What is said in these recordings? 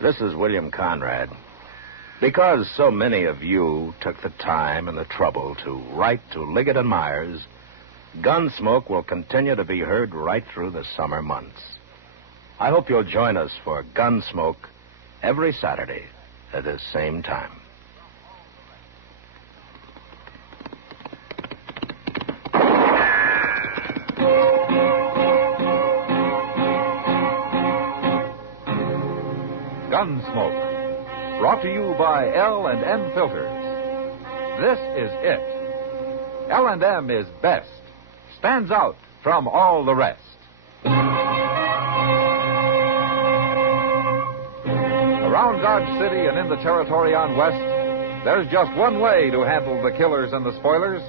This is William Conrad. Because so many of you took the time and the trouble to write to Liggett and Myers, Gunsmoke will continue to be heard right through the summer months. I hope you'll join us for Gunsmoke every Saturday at this same time. Gunsmoke, brought to you by L&M Filters. This is it. L&M is best, stands out from all the rest. Around Dodge City and in the territory on West, there's just one way to handle the killers and the spoilers,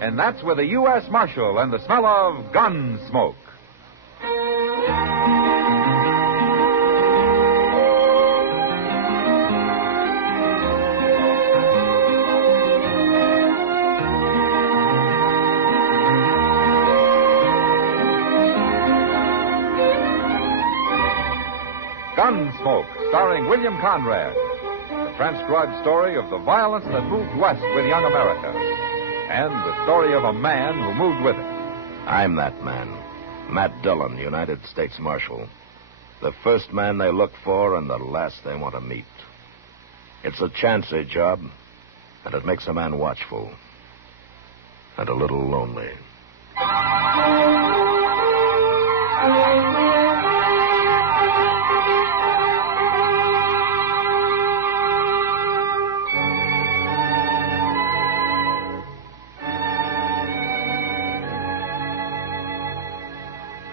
and that's with a U.S. Marshal and the smell of Gunsmoke. Gunsmoke, starring William Conrad. The transcribed story of the violence that moved west with young America. And the story of a man who moved with it. I'm that man, Matt Dillon, United States Marshal. The first man they look for and the last they want to meet. It's a chancy job, and it makes a man watchful. And a little lonely.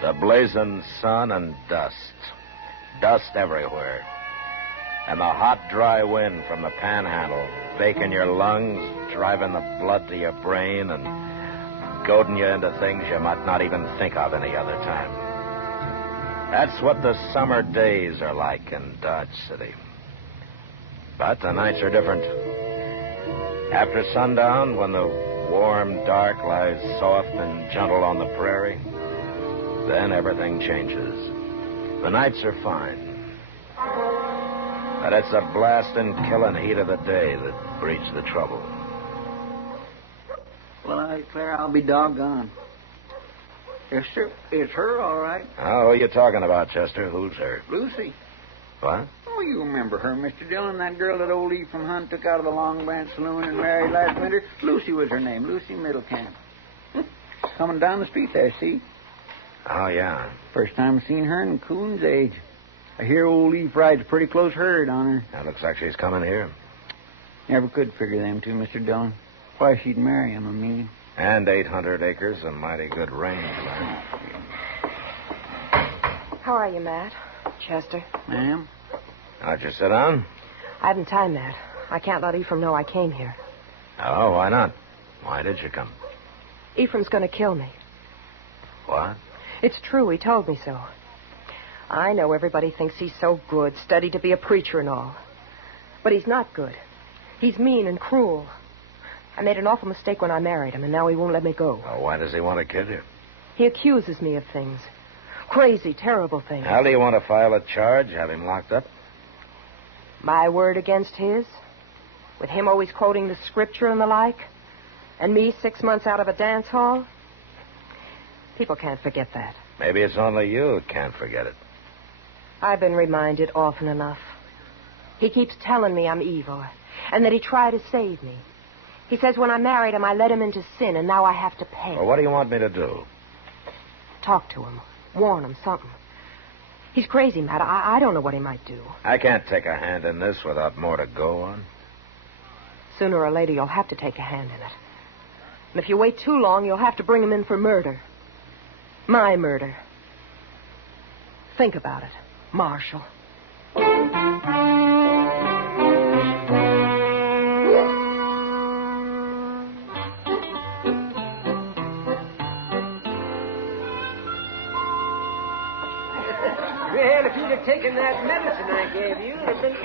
The blazing sun and dust. Dust everywhere. And the hot, dry wind from the panhandle, baking your lungs, driving the blood to your brain, and goading you into things you might not even think of any other time. That's what the summer days are like in Dodge City. But the nights are different. After sundown, when the warm dark lies soft and gentle on the prairie, then everything changes. The nights are fine. But it's the blasting, killing heat of the day that breeds the trouble. Well, I declare I'll be doggone. Yes, sir. It's her, all right. Oh, who are you talking about, Chester? Who's her? Lucy. What? Oh, you remember her, Mr. Dillon, that girl that old Ephraim Hunt took out of the Long Branch Saloon and married last winter? Lucy was her name, Lucy Middlecamp. Coming down the street there, see? Oh, yeah. First time I've seen her in Coon's age. I hear old Eve rides a pretty close herd on her. That looks like she's coming here. Never could figure them two, Mr. Dillon. Why she'd marry him, I mean. And 800 acres, a mighty good range, man. How are you, Matt? Chester? Ma'am? How'd you sit down? I haven't time, Matt. I can't let Ephraim know I came here. Oh, why not? Why did you come? Ephraim's going to kill me. What? It's true. He told me so. I know everybody thinks he's so good, studied to be a preacher and all. But he's not good. He's mean and cruel. I made an awful mistake when I married him, and now he won't let me go. Oh, why does he want to kill you? He accuses me of things. Crazy, terrible things. How do you want to file a charge, have him locked up? My word against his? With him always quoting the scripture and the like? And me 6 months out of a dance hall? People can't forget that. Maybe it's only you who can't forget it. I've been reminded often enough. He keeps telling me I'm evil, and that he tried to save me. He says when I married him, I led him into sin, and now I have to pay. Well, what do you want me to do? Talk to him. Warn him something. He's crazy, Matt. I don't know what he might do. I can't take a hand in this without more to go on. Sooner or later, you'll have to take a hand in it. And if you wait too long, you'll have to bring him in for murder. My murder. Think about it, Marshal. Well, if you'd have taken that medicine I gave you, it'd have been...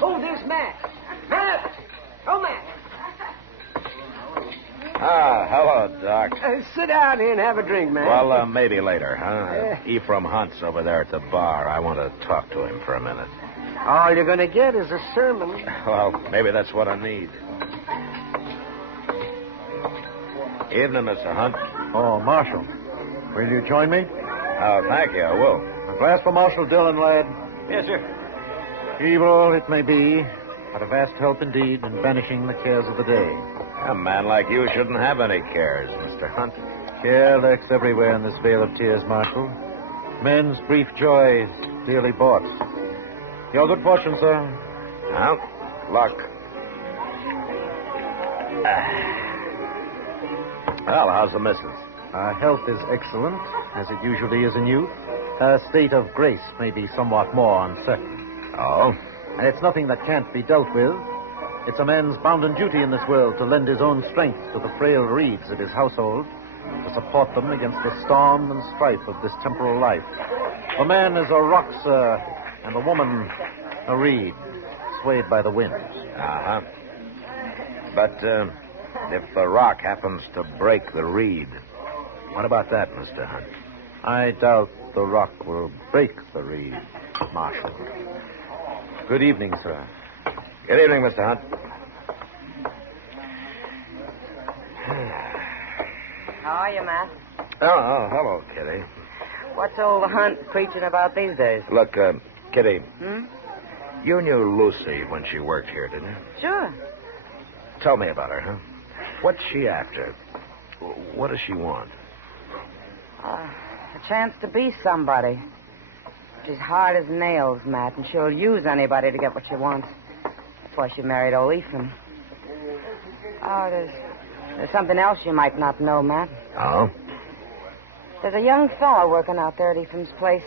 Oh, there's Matt. Matt! Oh, Matt. Ah, hello, Doc. Sit down here and have a drink, man. Well, maybe later, huh? Ephraim Hunt's over there at the bar. I want to talk to him for a minute. All you're going to get is a sermon. Well, maybe that's what I need. Evening, Mr. Hunt. Oh, Marshal. Will you join me? Oh, thank you. I will. A glass for Marshal Dillon, lad. Yes, sir. Evil it may be, but a vast help indeed in banishing the cares of the day. A man like you shouldn't have any cares, Mr. Hunt. Care lurks everywhere in this vale of tears, Marshal. Men's brief joy dearly bought. Your good fortune, sir. Well, luck. Well, how's the missus? Our health is excellent, as it usually is in youth. Her state of grace may be somewhat more uncertain. Oh? And it's nothing that can't be dealt with. It's a man's bounden duty in this world to lend his own strength to the frail reeds of his household, to support them against the storm and strife of this temporal life. The man is a rock, sir, and the woman a reed, swayed by the wind. Uh-huh. But, if the rock happens to break the reed, what about that, Mr. Hunt? I doubt the rock will break the reed, Marshal. Good evening, sir. Good evening, Mr. Hunt. How are you, Matt? Oh, hello, Kitty. What's old Hunt preaching about these days? Look, Kitty, Hmm? you knew Lucy when she worked here, didn't you? Sure. Tell me about her, huh? What's she after? What does she want? A chance to be somebody. She's hard as nails, Matt, and she'll use anybody to get what she wants. That's why she married old Ephraim. Oh, there's something else you might not know, Matt. Oh? There's a young fellow working out there at Ephraim's place.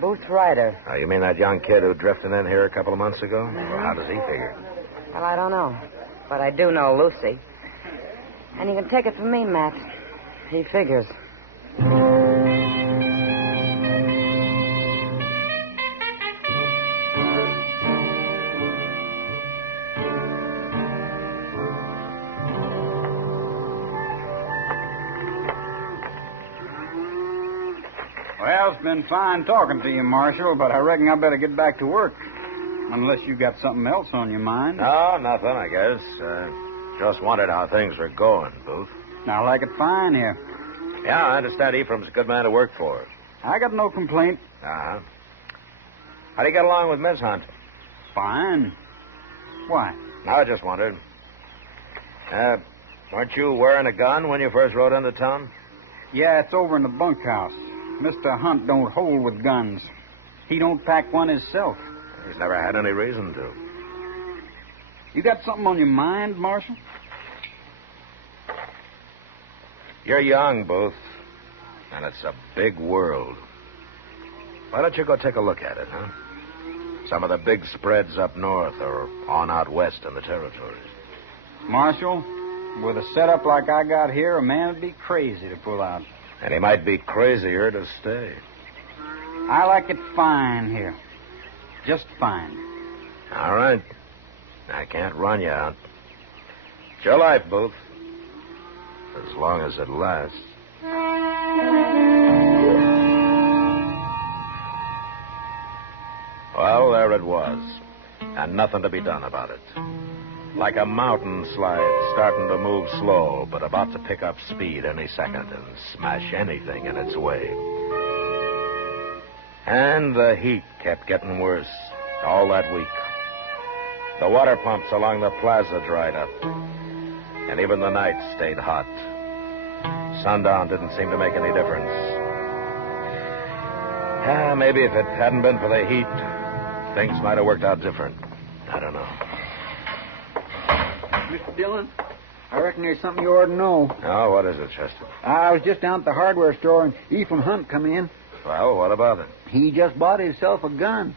Booth Ryder. Oh, you mean that young kid who drifted in here a couple of months ago? Well, how does he figure? Well, I don't know. But I do know Lucy. And you can take it from me, Matt. He figures. Well, it's been fine talking to you, Marshal, but I reckon I better get back to work. Unless you got something else on your mind. No, nothing, I guess. Just wondered how things were going, Booth. I like it fine here. Yeah, I understand Ephraim's a good man to work for. I got no complaint. Uh-huh. How do you get along with Miss Hunt? Fine. Why? No, I just wondered. Weren't you wearing a gun when you first rode into town? Yeah, it's over in the bunkhouse. Mr. Hunt don't hold with guns. He don't pack one himself. He's never had any reason to. You got something on your mind, Marshal? You're young, Booth, and it's a big world. Why don't you go take a look at it, huh? Some of the big spreads up north or on out west in the territories. Marshal, with a setup like I got here, a man would be crazy to pull out. And he might be crazier to stay. I like it fine here. Just fine. All right. I can't run you out. It's your life, Booth. As long as it lasts. Well, there it was. And nothing to be done about it. Like a mountain slide starting to move slow, but about to pick up speed any second and smash anything in its way. And the heat kept getting worse all that week. The water pumps along the plaza dried up. And even the nights stayed hot. Sundown didn't seem to make any difference. Maybe if it hadn't been for the heat, things might have worked out different. I don't know. Mr. Dillon, I reckon there's something you ought to know. Oh, what is it, Chester? I was just down at the hardware store and Ephraim Hunt come in. Well, what about it? He just bought himself a gun.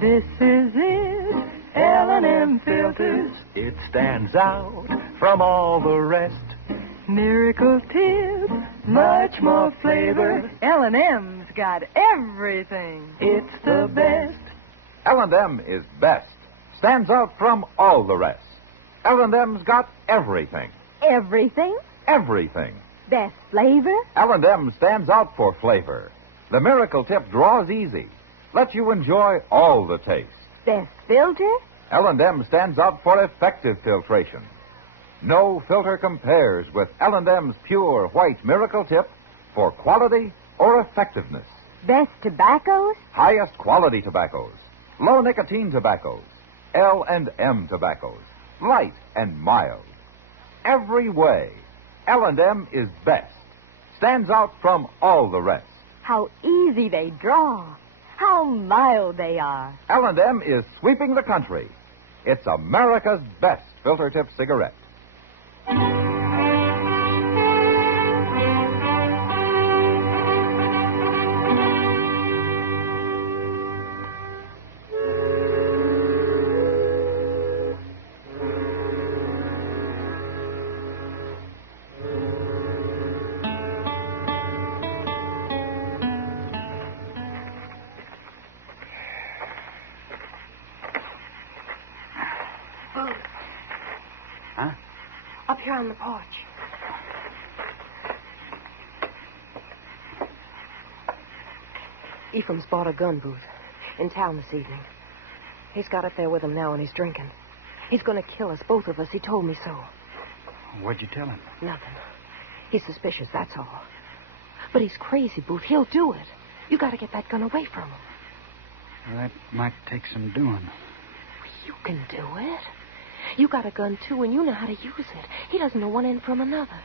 This is it, L&M Filters. It stands out from all the rest. Miracle tips, much more flavor. L&M's got everything. It's the best. L&M is best. Stands out from all the rest. L&M's got everything. Everything? Everything. Best flavor? L&M stands out for flavor. The miracle tip draws easy. Lets you enjoy all the taste. Best filter? L&M stands out for effective filtration. No filter compares with L&M's pure white miracle tip for quality or effectiveness. Best tobaccos? Highest quality tobaccos. Low nicotine tobaccos. L&M tobaccos. Light and mild. Every way, L&M is best. Stands out from all the rest. How easy they draw. How mild they are. L&M is sweeping the country. It's America's best filter tip cigarette. Huh? Up here on the porch. Ephraim's bought a gun booth in town this evening. He's got it there with him now and he's drinking. He's going to kill us, both of us. He told me so. What'd you tell him? Nothing. He's suspicious, that's all. But he's crazy, Booth. He'll do it. You got to get that gun away from him. Well, that might take some doing. You can do it. You got a gun, too, and you know how to use it. He doesn't know one end from another.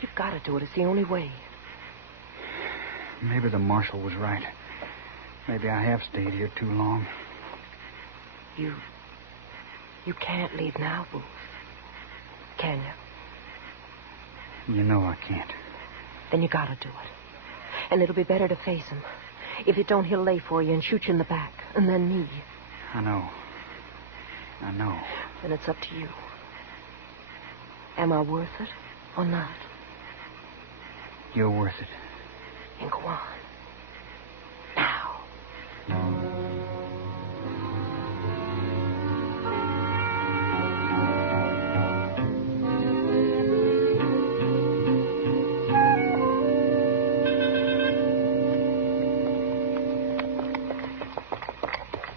You've got to do it. It's the only way. Maybe the marshal was right. Maybe I have stayed here too long. You can't leave now, Booth. Can you? You know I can't. Then you got to do it. And it'll be better to face him. If you don't, he'll lay for you and shoot you in the back. And then me. I know. Then it's up to you. Am I worth it or not? You're worth it. Then go on. Now.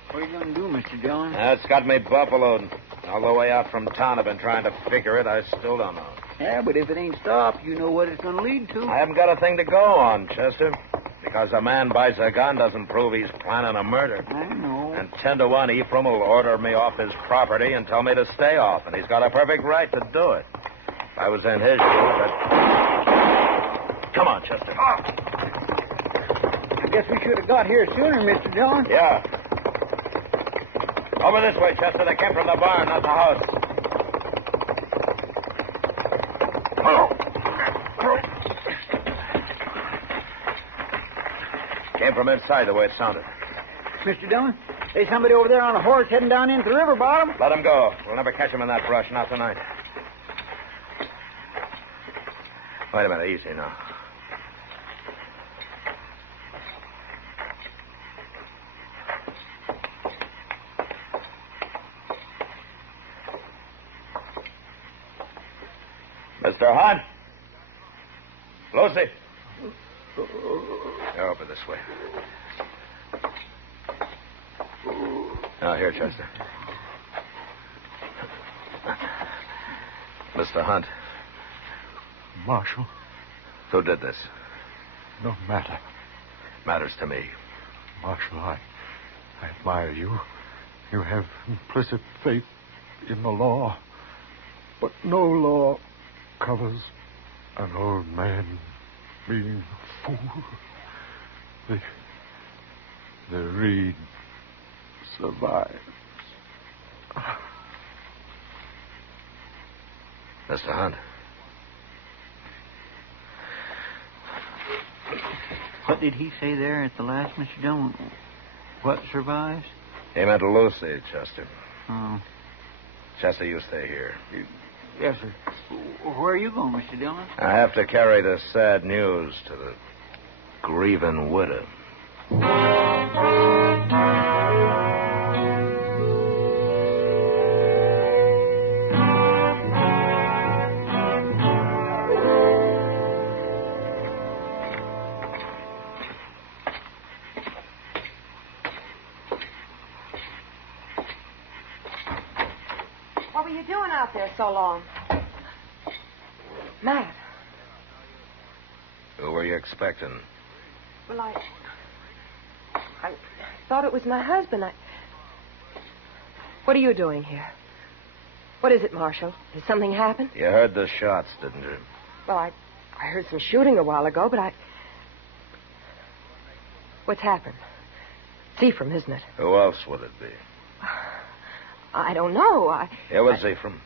What are you going to do, Mr. Dillon? That's got me buffaloed. All the way out from town, I've been trying to figure it. I still don't know. Yeah, but if it ain't stopped, you know what it's going to lead to. I haven't got a thing to go on, Chester. Because a man buys a gun doesn't prove he's planning a murder. I know. And 10 to 1, Ephraim will order me off his property and tell me to stay off. And he's got a perfect right to do it. If I was in his shoes, I'd... Come on, Chester. I guess we should have got here sooner, Mr. Dillon. Yeah. Over this way, Chester. They came from the barn, not the house. Came from inside the way it sounded. Mr. Dillon, there's somebody over there on a horse heading down into the river bottom. Let him go. We'll never catch him in that brush, not tonight. Wait a minute, easy now. Mr. Hunt? Lucy? You're over this way. Now, here, Chester. Mr. Hunt. Marshal. Who did this? No matter. Matters to me. Marshal, I admire you. You have implicit faith in the law. But no law covers an old man being a fool. The reed survives. Mr. Hunt. What did he say there at the last, Mr. Dillon? What survives? He meant Lucy, Chester. Oh. Chester, you stay here. Yes, sir. Where are you going, Mr. Dillon? I have to carry the sad news to the grieving widow. What were you doing out there so long? Matt. Who were you expecting? Well, I thought it was my husband. What are you doing here? What is it, Marshal? Has something happened? You heard the shots, didn't you? Well, I heard some shooting a while ago, but What's happened? It's Ephraim, isn't it? Who else would it be? I don't know. It was Ephraim.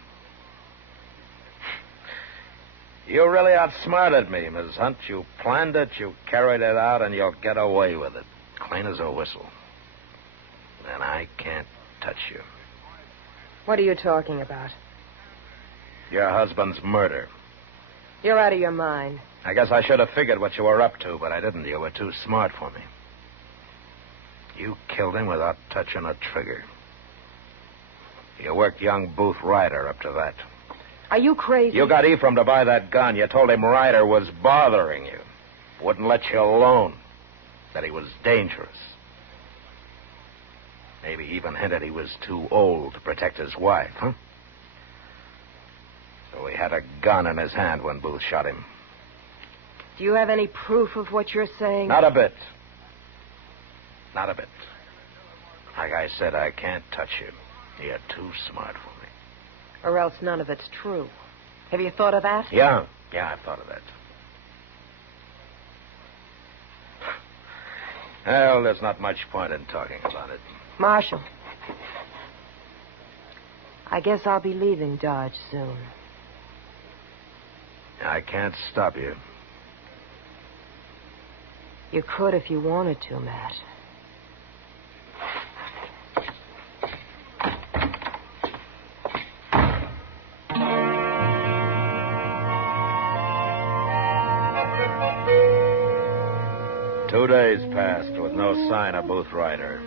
You really outsmarted me, Miss Hunt. You planned it, you carried it out, and you'll get away with it. Clean as a whistle. And I can't touch you. What are you talking about? Your husband's murder. You're out of your mind. I guess I should have figured what you were up to, but I didn't. You were too smart for me. You killed him without touching a trigger. You worked young Booth Ryder up to that. Are you crazy? You got Ephraim to buy that gun. You told him Ryder was bothering you. Wouldn't let you alone. That he was dangerous. Maybe even hinted he was too old to protect his wife, huh? So he had a gun in his hand when Booth shot him. Do you have any proof of what you're saying? Not a bit. Not a bit. Like I said, I can't touch you. You're too smart for me. Or else none of it's true. Have you thought of that? Yeah, I've thought of that. Well, there's not much point in talking about it. Marshal, I guess I'll be leaving Dodge soon. I can't stop you. You could if you wanted to, Matt. Two days passed with no sign of Booth Ryder.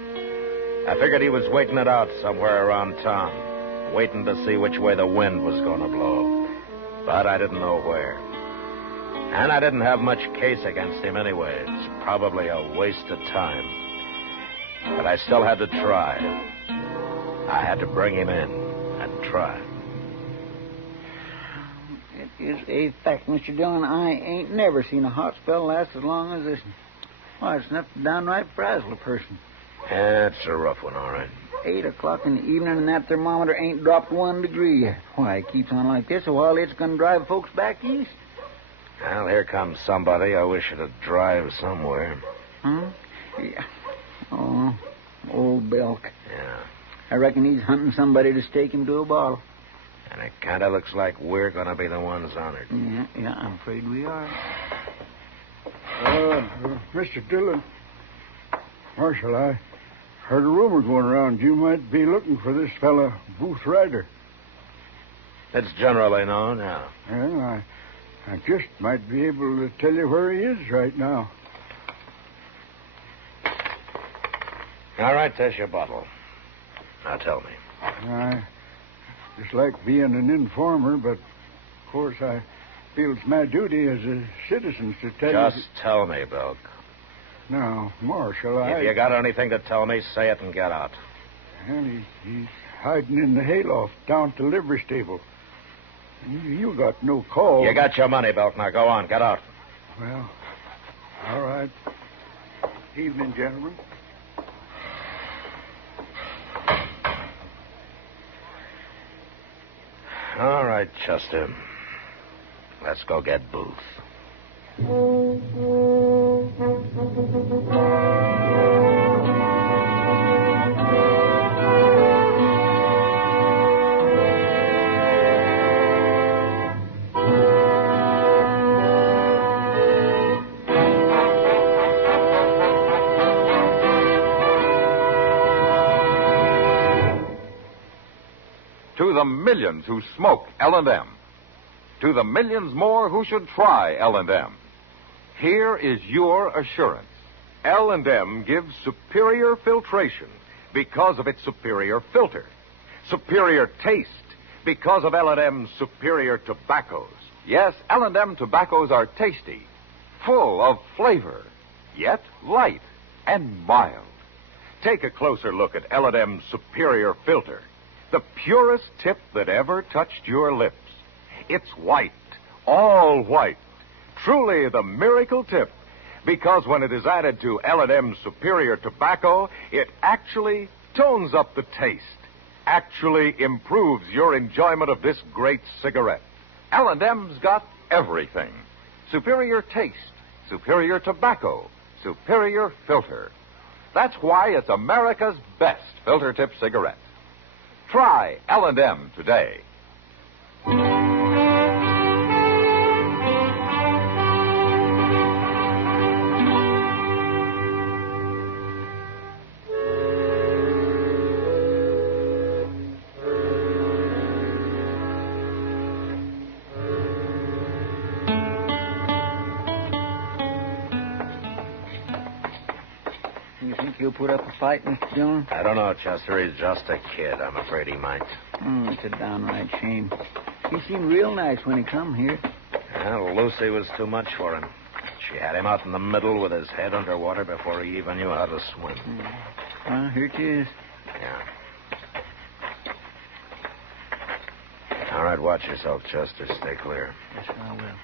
I figured he was waiting it out somewhere around town, waiting to see which way the wind was going to blow. But I didn't know where. And I didn't have much case against him anyway. It's probably a waste of time. But I still had to try. I had to bring him in and try. It is a fact, Mr. Dillon. I ain't never seen a hot spell last as long as this. Why, it's enough to downright frazzle a person. Yeah, it's a rough one, all right. 8 o'clock in the evening and that thermometer ain't dropped 1 degree. Why, it keeps on like this a while, it's going to drive folks back east. Well, here comes somebody I wish it'd drive somewhere. Huh? Yeah. Oh, old Belk. Yeah. I reckon he's hunting somebody to stake him to a bottle. And it kind of looks like we're going to be the ones honored. Yeah, I'm afraid we are. Mr. Dillon. Marshal, I heard a rumor going around you might be looking for this fella, Booth Ryder. It's generally known, yeah. Well, I just might be able to tell you where he is right now. All right, there's your bottle. Now tell me. I just like being an informer, but of course I feel it's my duty as a citizen to tell you. Just tell me, Belk. Now, Marshal, If you got anything to tell me, say it and get out. Well, he's hiding in the hayloft down at the livery stable. You got no call. You got your money, Belk. Now go on, get out. Well, all right. Evening, gentlemen. All right, Chester. Let's go get Booth. To the millions who smoke L&M, to the millions more who should try L&M. Here is your assurance. L&M gives superior filtration because of its superior filter. Superior taste because of L&M's superior tobaccos. Yes, L&M tobaccos are tasty, full of flavor, yet light and mild. Take a closer look at L&M's superior filter, the purest tip that ever touched your lips. It's white, all white, truly the miracle tip, because when it is added to L&M's superior tobacco, it actually tones up the taste, actually improves your enjoyment of this great cigarette. L&M's got everything. Superior taste, superior tobacco, superior filter. That's why it's America's best filter tip cigarette. Try L&M today. You think he'll put up a fight, Mr. Dillon? I don't know, Chester. He's just a kid. I'm afraid he might. It's a downright shame. He seemed real nice when he come here. Well, Lucy was too much for him. She had him out in the middle with his head underwater before he even knew how to swim. Well, here it is. Yeah. All right, watch yourself, Chester. Stay clear. Yes, I will.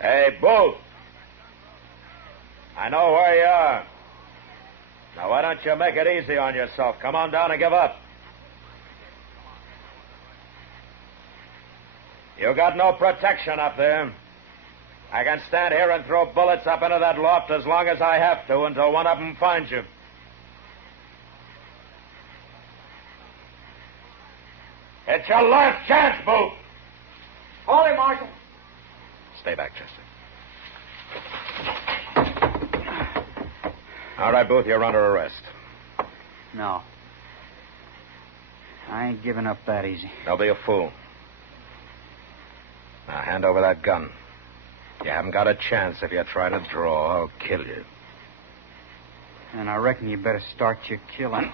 Hey, Booth. I know where you are. Now, why don't you make it easy on yourself? Come on down and give up. You got no protection up there. I can stand here and throw bullets up into that loft as long as I have to until one of them finds you. It's your last chance, Booth. Hold him, Marshal. Stay back, Chester. All right, Booth, you're under arrest. No. I ain't giving up that easy. Don't be a fool. Now, hand over that gun. You haven't got a chance if you try to draw. I'll kill you. And I reckon you better start your killing.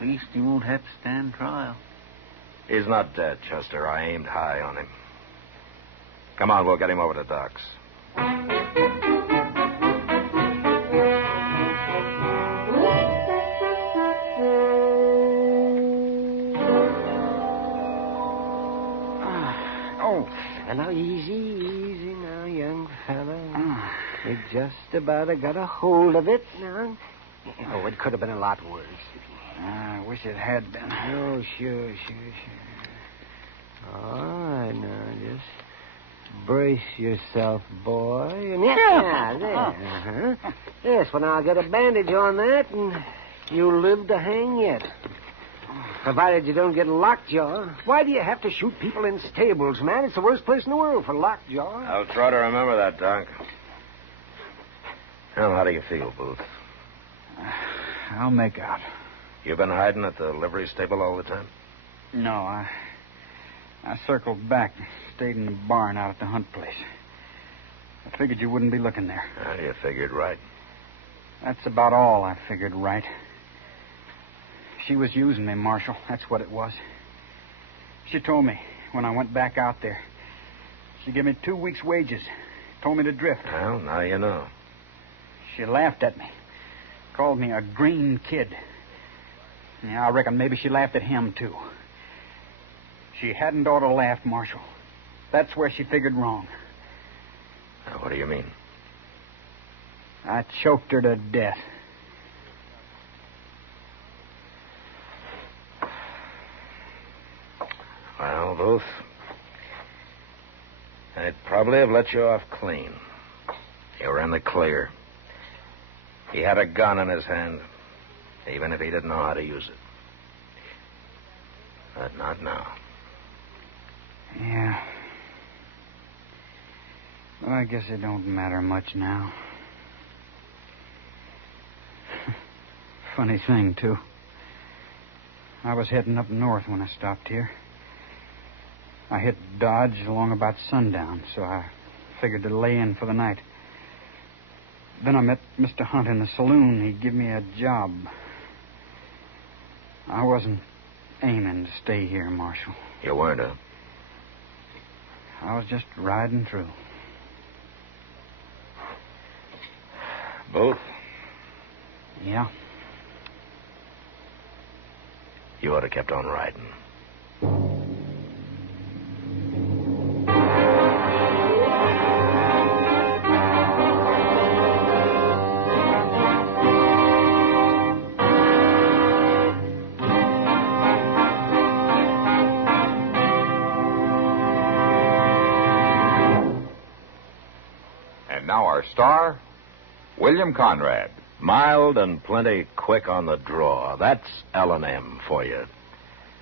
At least he won't have to stand trial. He's not dead, Chester. I aimed high on him. Come on, we'll get him over to Doc's. Now, easy now, young fella. You just about got a hold of it now. Oh, it could have been a lot worse. I wish it had been. Oh, sure. All right, now, just brace yourself, boy. And yeah, there. Uh-huh. Yes, well, now I'll get a bandage on that, and you'll live to hang yet. Provided you don't get lockjaw. Why do you have to shoot people in stables, man? It's the worst place in the world for lockjaw. I'll try to remember that, Doc. Well, how do you feel, Booth? I'll make out. You've been hiding at the livery stable all the time? No, I circled back and stayed in the barn out at the hunt place. I figured you wouldn't be looking there. Well, you figured right. That's about all I figured right. She was using me, Marshal. That's what it was. She told me when I went back out there. She gave me 2 weeks' wages. Told me to drift. Well, now you know. She laughed at me. Called me a green kid. Yeah, I reckon maybe she laughed at him, too. She hadn't ought to laugh, Marshal. That's where she figured wrong. Now, what do you mean? I choked her to death. Well, Booth, I'd probably have let you off clean. You were in the clear. He had a gun in his hand. even if he didn't know how to use it. But not now. Yeah. Well, I guess it don't matter much now. Funny thing, too. I was heading up north when I stopped here. I hit Dodge along about sundown, so I figured to lay in for the night. Then I met Mr. Hunt in the saloon. He gave me a job. I wasn't aiming to stay here, Marshal. You weren't, huh? I was just riding through. Both? Yeah. You ought to kept on riding. And now our star, William Conrad. Mild and plenty quick on the draw. That's L&M for you.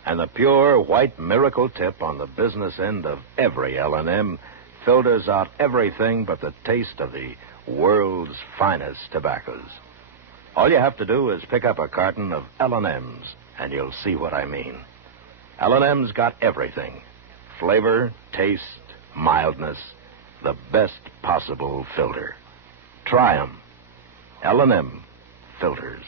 And the pure white miracle tip on the business end of every L&M filters out everything but the taste of the world's finest tobaccos. All you have to do is pick up a carton of L&M's, and you'll see what I mean. L&M's got everything. Flavor, taste, mildness, the best possible filter. Try 'em. L&M filters.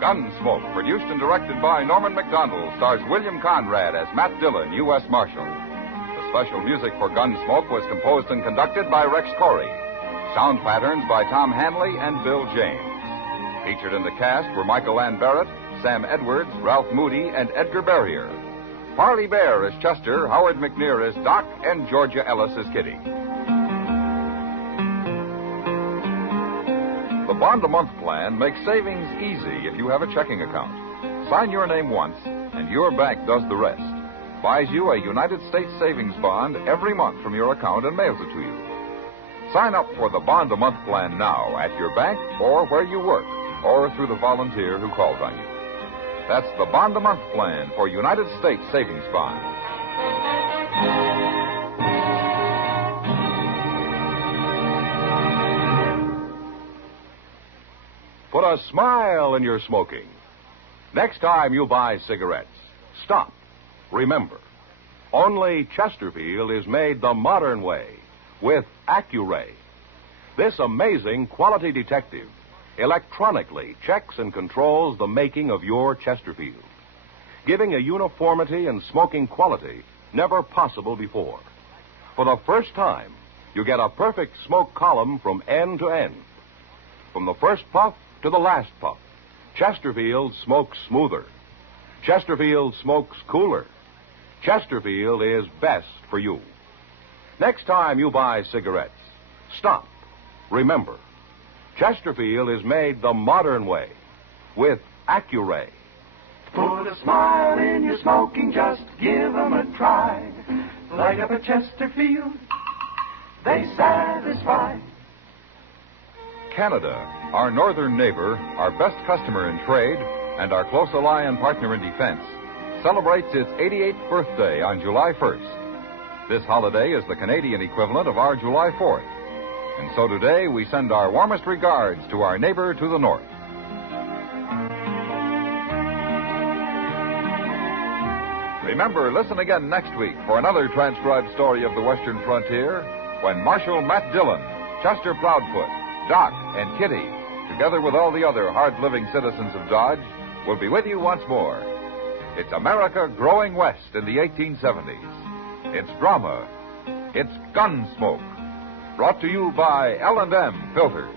Gunsmoke, produced and directed by Norman Macdonnell, stars William Conrad as Matt Dillon, U.S. Marshal. The special music for Gunsmoke was composed and conducted by Rex Corey. Sound patterns by Tom Hanley and Bill James. Featured in the cast were Michael Ann Barrett, Sam Edwards, Ralph Moody, and Edgar Barrier. Parley Bear as Chester, Howard McNear as Doc, and Georgia Ellis as Kitty. The bond-a-month plan makes savings easy if you have a checking account. Sign your name once, and your bank does the rest. Buys you a United States savings bond every month from your account and mails it to you. Sign up for the bond-a-month plan now at your bank or where you work, or through the volunteer who calls on you. That's the bond-a-month plan for United States savings bonds. Put a smile in your smoking. Next time you buy cigarettes, stop. Remember, only Chesterfield is made the modern way with Accuray. This amazing quality detective electronically checks and controls the making of your Chesterfield, giving a uniformity and smoking quality never possible before. For the first time, you get a perfect smoke column from end to end. From the first puff to the last puff, Chesterfield smokes smoother. Chesterfield smokes cooler. Chesterfield is best for you. Next time you buy cigarettes, stop. Remember, Chesterfield is made the modern way with Accuray. Put a smile in your smoking, just give 'em a try. Light up a Chesterfield, they satisfy. Canada, our northern neighbor, our best customer in trade, and our close ally and partner in defense, celebrates its 88th birthday on July 1st. This holiday is the Canadian equivalent of our July 4th. And so today we send our warmest regards to our neighbor to the north. Remember, listen again next week for another transcribed story of the Western frontier when Marshal Matt Dillon, Chester Proudfoot, Doc, and Kitty, together with all the other hard-living citizens of Dodge, will be with you once more. It's America growing west in the 1870s. It's drama. It's Gunsmoke. Brought to you by L&M Filters.